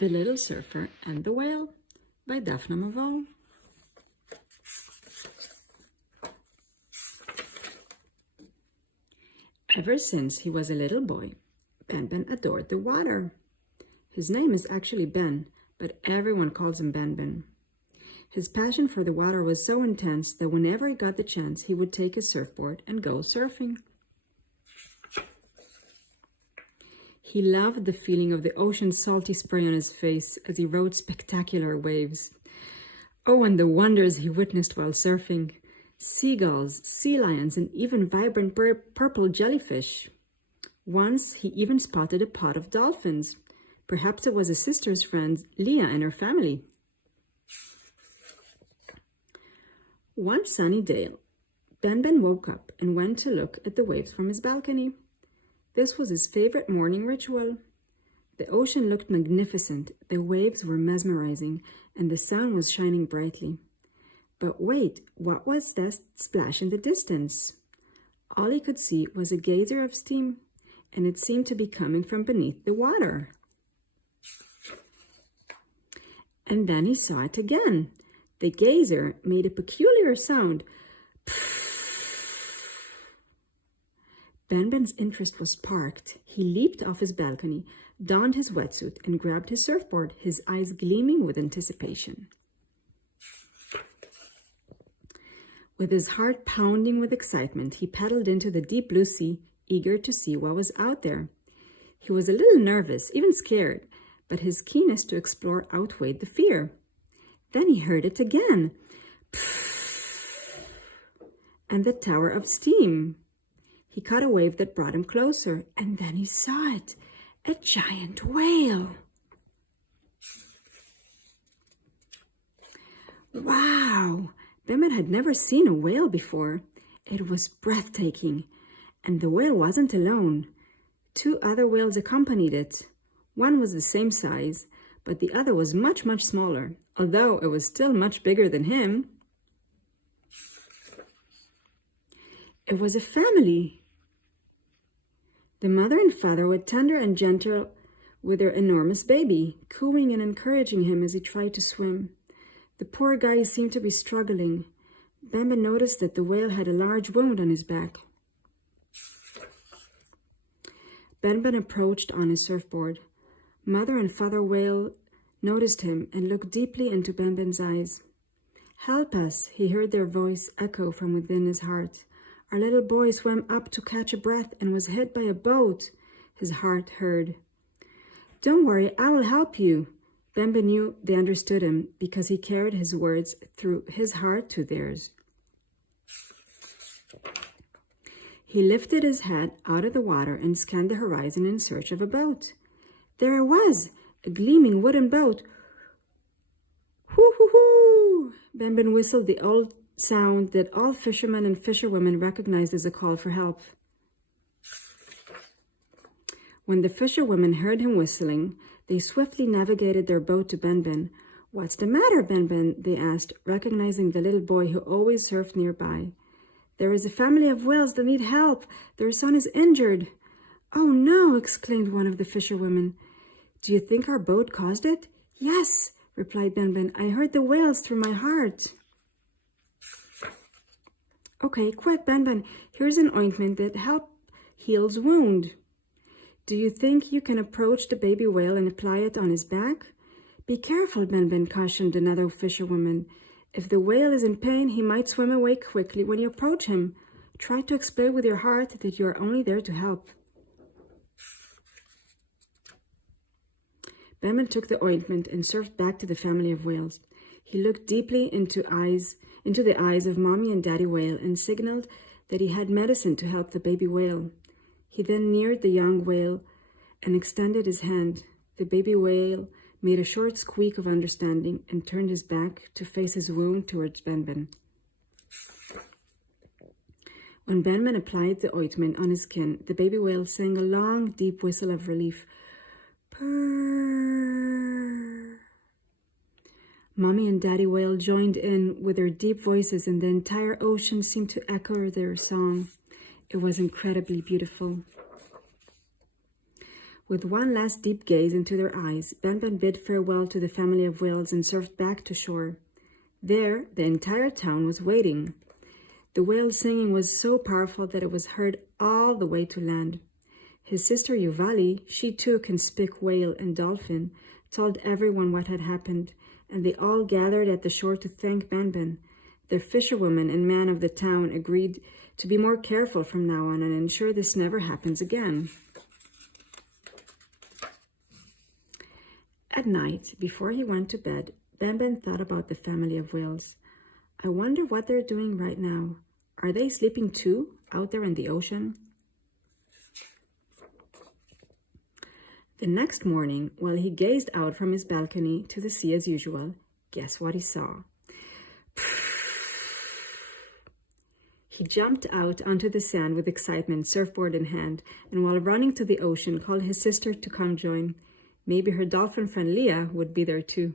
The Little Surfer and the Whale by Daphna Mavor. Ever since he was a little boy, Ben adored the water. His name is actually Ben, but everyone calls him Ben. His passion for the water was so intense that whenever he got the chance, he would take his surfboard and go surfing. He loved the feeling of the ocean's salty spray on his face as he rode spectacular waves. Oh, and the wonders he witnessed while surfing. Seagulls, sea lions, and even vibrant purple jellyfish. Once he even spotted a pod of dolphins. Perhaps it was his sister's friend, Leah, and her family. One sunny day, Ben woke up and went to look at the waves from his balcony. This was his favorite morning ritual. The ocean looked magnificent, the waves were mesmerizing, and the sun was shining brightly. But wait, what was that splash in the distance? All he could see was a geyser of steam, and it seemed to be coming from beneath the water. And then he saw it again. The geyser made a peculiar sound. Ben's interest was sparked. He leaped off his balcony, donned his wetsuit, and grabbed his surfboard, his eyes gleaming with anticipation. With his heart pounding with excitement, he paddled into the deep blue sea, eager to see what was out there. He was a little nervous, even scared, but his keenness to explore outweighed the fear. Then he heard it again. And the tower of steam. He caught a wave that brought him closer, and then he saw it, a giant whale. Wow! Ben had never seen a whale before. It was breathtaking, and the whale wasn't alone. Two other whales accompanied it. One was the same size, but the other was much smaller, although it was still much bigger than him. It was a family. The mother and father were tender and gentle with their enormous baby, cooing and encouraging him as he tried to swim. The poor guy seemed to be struggling. Ben noticed that the whale had a large wound on his back. Ben approached on his surfboard. Mother and father whale noticed him and looked deeply into Ben's eyes. "Help us," he heard their voice echo from within his heart. "Our little boy swam up to catch a breath and was hit by a boat," his heart heard. "Don't worry, I will help you." Ben knew they understood him because he carried his words through his heart to theirs. He lifted his head out of the water and scanned the horizon in search of a boat. There it was, a gleaming wooden boat. Hoo-hoo-hoo! Ben whistled the old sound that all fishermen and fisherwomen recognized as a call for help. When the fisherwomen heard him whistling, they swiftly navigated their boat to Ben. "What's the matter, Ben?" they asked, recognizing the little boy who always surfed nearby. "There is a family of whales that need help. Their son is injured." "Oh no!" exclaimed one of the fisherwomen. "Do you think our boat caused it?" "Yes," replied Ben. "I heard the whales through my heart." "Okay, quick, Ben. Here's an ointment that heals wound. Do you think you can approach the baby whale and apply it on his back?" "Be careful, Ben," cautioned another fisherwoman. "If the whale is in pain, he might swim away quickly when you approach him. Try to explain with your heart that you are only there to help." Ben took the ointment and surfed back to the family of whales. He looked deeply into the eyes of Mommy and Daddy whale and signaled that he had medicine to help the baby whale. He then neared the young whale and extended his hand. The baby whale made a short squeak of understanding and turned his back to face his wound towards Ben. When Ben applied the ointment on his skin, the baby whale sang a long, deep whistle of relief. Purr. Mommy and Daddy whale joined in with their deep voices, and the entire ocean seemed to echo their song. It was incredibly beautiful. With one last deep gaze into their eyes, Ben bid farewell to the family of whales and surfed back to shore. There, the entire town was waiting. The whale singing was so powerful that it was heard all the way to land. His sister Yuvali, she too can speak whale and dolphin, told everyone what had happened, and they all gathered at the shore to thank Ben. The fisherwoman and man of the town agreed to be more careful from now on and ensure this never happens again. At night, before he went to bed, Ben thought about the family of whales. I wonder what they're doing right now. Are they sleeping too, out there in the ocean? The next morning, while he gazed out from his balcony to the sea as usual, guess what he saw? He jumped out onto the sand with excitement, surfboard in hand, and while running to the ocean, called his sister to come join. Maybe her dolphin friend Leah would be there too.